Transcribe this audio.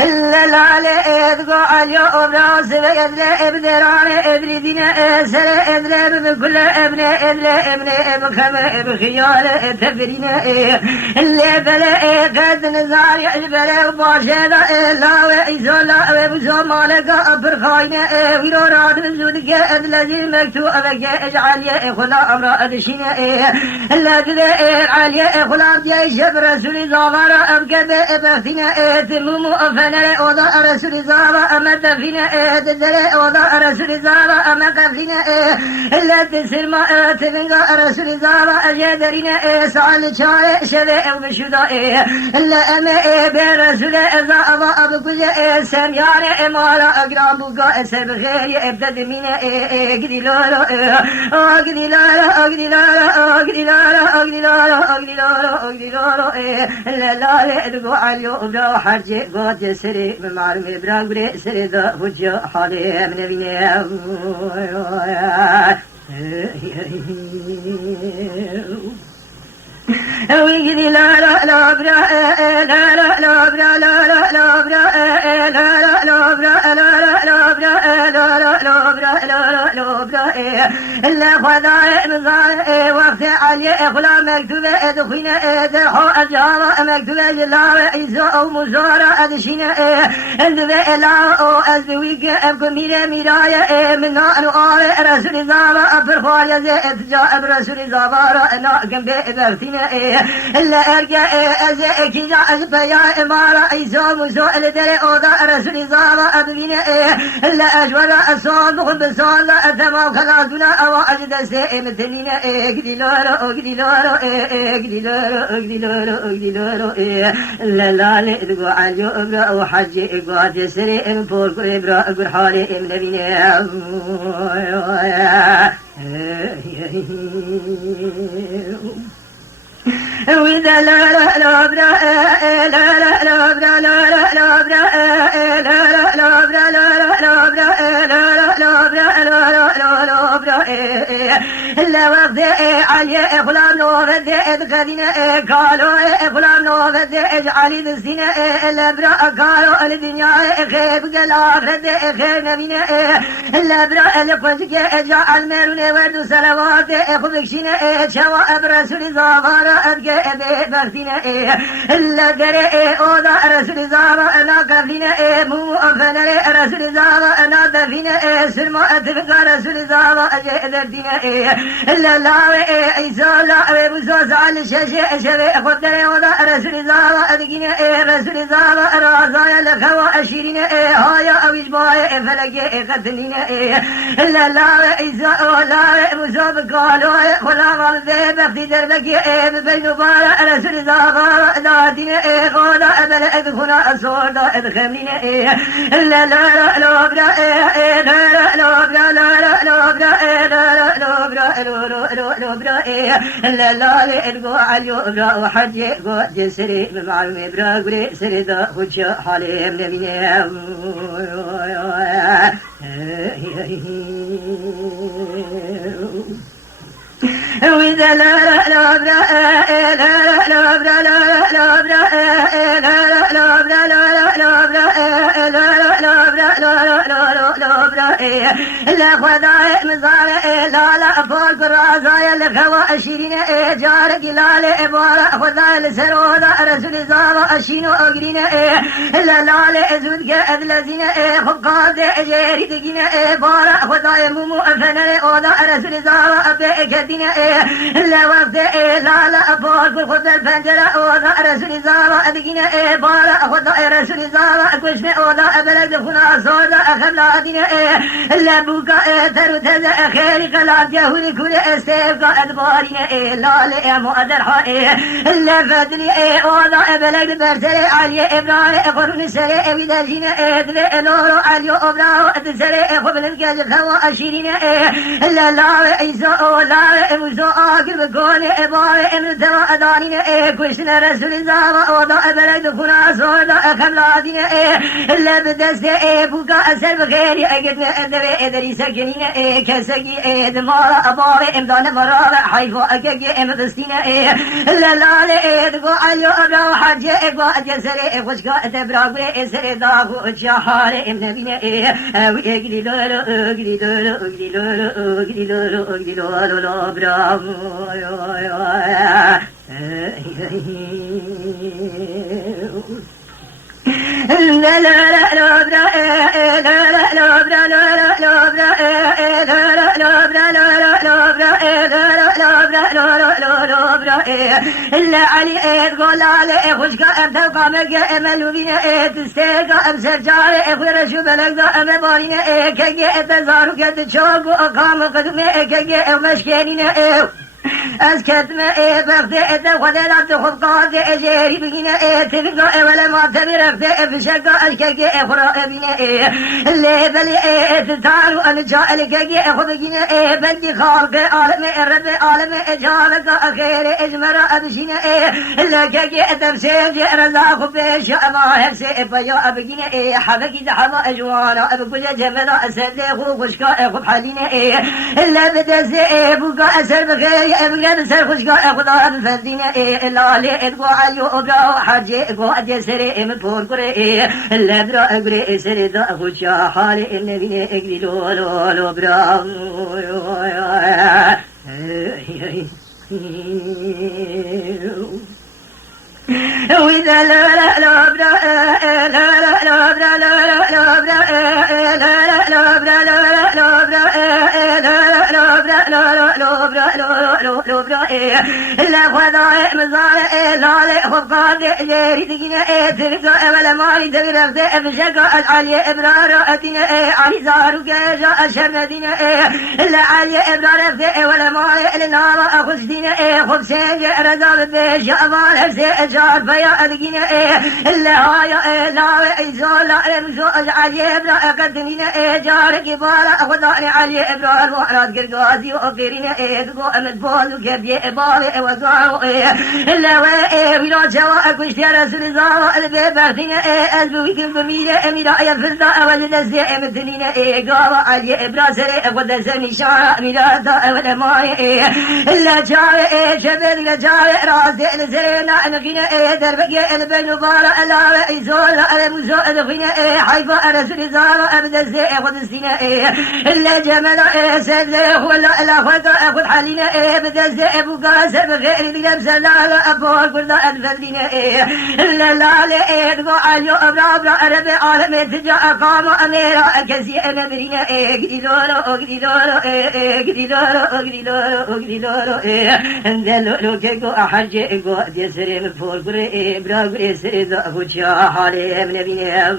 اللالة ادقو عليو ابراس ادري ابدران ادري دين اسر ادري بكل ابن بخم بخيال تفرين اللي بلا قد نزاري البلا باشا لا وإزولا وبزو مالك أبر خاينة ويرورات بزودك الذي مكتوب لك اجعل يا خلا أمر أدشينة الذي علي خلا جيش برسول زوارا أبكب بختنا تموم أفنر وضع رسول زوارا أمد فينا تدر وضع رسول زوارا أمد فينا إلا تسرما تبنغ رسول زوارا أجدرنا سعال شارع شذا وبشدا إلا أما برسول إذا أضاء بكل سميان إمارة أقرام بقاء سبخير ابتد من أقدي لارا أقدي لارا أقدي لارا أقدي لارا أقدي لارا أقدي لارا أقدي لارا لا لا ادقو عليو أبرا حرجي قاد سري بمعلوم إبرا قري سري ذا فجأ حالي من بني ويقدي لا لا لا برا لا لا لا برا لا لا لا برا لا لا لا برا لا لا لا برا لا لا لا برا لا لا برا إلا خداع مزار وقت علي إخلا مكتوبة أدخينا درحو أجارة مكتوبة جلا إيزو أو مزارة أدشينا أندبه إلا أو أزدويك أبكو ميرايا منا أنوار رسول زابا أفرخوار يزي اتجاء برسول زابا أنا كنبه بغتنا إلا أرجع أزي كيجا أزبيا إمارة إيزو مزو الدري أوضا رسول زابا أدبينا إلا أجور أصال نخب صال أتما وخلاصنا أو أجد سيمتنين أقدي لارا أقدي لارا أقدي لارا أقدي لارا أقدي لارا لا لا لإدقو عليو إبرا وحجي إقوات سري إمبوركو إبرا إبرحالي إمنبينا وإذا لا لا لا برا لا لا لا برا لا لا لا برا لا لا لا برا لا لا برا لا لا لا برا لا لا لا برا إلا وقت علي غلام نوفد إذكرنا قالوا غلام نوفد اجعلي دسنا إلا برا قالوا الدنيا خيب قال خير نبينا إلا برا لقوتك اجعل ميرون ورد سلوات خبكشنا شواء برسول زوارا أدقى بغتنا إلا دري أوضا رسول زوارا أنا قبلنا مو أفنر رسول زوارا أنا دفنا سلما أتفق رسول زوارا أجدردنا إلا لاوي إيسا لاوي بزوز على الشاشة شبه خدر أوضا رسول زوارا أدقنا رسول زوارا رازايا لخوا أشيرنا هايا أويش بايا فلقيا قتلنا إلا لاوي إيسا لاوي بزوز قالوا ولا غلبي بختي دربكي ببين بارا رسول زوارا دادنا غادا أبلا أدخنا أصوردا أدخمنا إلا لا لا برا لا لا برا لا لا برا لا لا برا لا لا لإدقو عليو برا وحجي قو جسري بمعلوم برا قري سريدا خدشا حالي من بني وإذا لا لا لا برا لا لا لا برا لا لا برا لا لا برا لا لا برا لا لا برا لا لا برا لا خداع مزار لا لا فوق رازايا لخوا أشيرين جار قلال إبارة خداع لسرودا رسول زارا أشينو أقرين لا لا لأزود كأذلزين خقاد جيري تقين إبارة خداع ممو أفنر أودا رسول زارا أبي كدين لا وقت لا لا فوق خداع الفنجر أودا رسول زارا أدقين إبارة خداع رسول زارا كشم أودا أبلد خنا صودا أخلا دين لا بوكا ترو تزا خير قلاب جهول كل استيقا أدبارين لا لأ مؤدرها لا فدني أوضا أبلغ برسل علي إبراهيم قرن سري ودجين دل نور علي أبراهيم أدسري قبل الجل خوا أشيرين لا لا إيسا لا موسى آخر بكون إبراهيم ترى أدانين كشنا رسول زاوا أوضا أبلغ كنا صودا أخلا دين لا بدست بوكا أسر بخير أجد أدري أدري سكنين كسكي دمار أبار إمدان مرار حيفا أكي إمدستين لا لا لا تقو عليو أبرا حاجة إقو أجسر وشكا تبراغ إسر داغو شحار إمنبين وإقلي لولو أقلي لولو أقلي لولو أقلي لولو أقلي لولو برافو لا لا لا لا لا لا لا لا لا لا علي تقول علي خشك أنت قامك أمل بنا تستيق أمسر جاري أخير شو بلغ أم بارين كي تزارك تشوق وقام قدمي كي مشكينين از کتم بخته خدا خود قاد اجری بگینه تنگا ولا ما تبرفته بشکا اشکه اخرا بینه لبل تارو ان جائل که خود بگینه بندی خالق عالم رب عالم اجالك اخير اجمر ابشینه لکه تفسیر رضا خو بش ما هرسه بیا بگینه حبکی دحما اجوانا بكل جمال اسد خو خشکا خو حالینه لبدز بوقا اثر بخير ابغى بسر خشكا خدا بفدينا لا لي ادغو عليو ابرا حاجه ادغو ادسري ام بور كري لا برا اغري سري دا خشا حال النبي اغري لو لو لو برا وإذا لا لا لا برا لا لا لا برا لا لا لا برا لا لا لا برا لا لا برا لا خداي مزارع لا لا خفقاد جري تجينا ترجع ولا ما يدرب بشكا العلي إبرار أتينا علي زارو جا أشرنا لا علي إبرار ولا ما لنا أخذ دينا خبزين رزق بيش أمان سأجار بيا أدينا لا هاي لا إزال لا مزوج علي إبرار قدنينا جار كبار خداي علي إبرار وحرات قرقازي وقيرنا تقو أمد كبي بالي وقعوا لا ولا جوا كشتي رسول الله البيبتين أزوجكم بميلة أميرا يفزع وجد الزئم الدنيا قال علي إبراسر ودزني شعر ميراث ولا ماي لا جاء شبل لا جاء راس الزرنا نغينا دربك البن بارا لا يزول المزول غينا حيفا رسول الله أبد الزئم ودسنا لا جمال سد ولا لا خد حالنا بدز أبو قاسم غير بلمس لا أبو كل الفلنا لا لا لا تقو عليو أبرا أرب عالم تجا أقام أميرا كسي أمرينا قديلولو قديلولو قديلولو قديلولو قديلولو اندلولو كيكو أحرج كو ديسري مفول كري برا كري سريد أبو تشا حالي من بينا